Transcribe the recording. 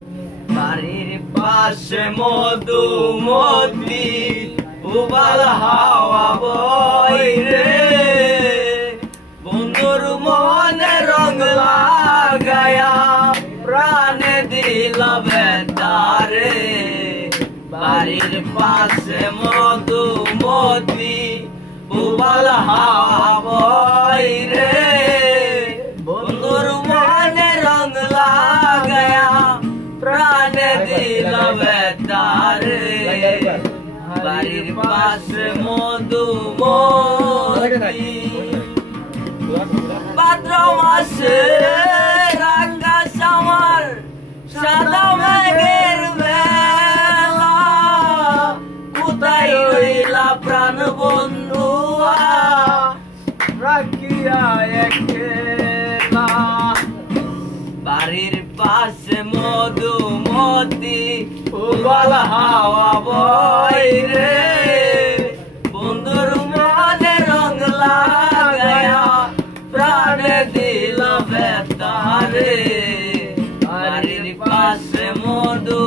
বাড়ির পাশে মধুমতি উবাল হাওয়া বই রে, বন্ধুর মনে রং লাগায়া প্রাণে দিল বেতারে। বাড়ির পাশে মধুমতি উবাল হাওয়া বই রে, বন্ধুর মনে রং লাগায়া প্রাণে দিল বেতারে। বাড়ির পাশে মধুমতি ভাদ্র মাসে আকাশ আমার সাদা মেঘের বেলা, কোথায় রইলা প্রাণ বন্ধুয়া রাখিয়া একলা। বাড়ির পাশে মধুমতি উবাল হাওয়া বই রে, বন্ধুর মনে রং লাগায়া প্রাণে দিল বেতারে। বাড়ির পাশে মধু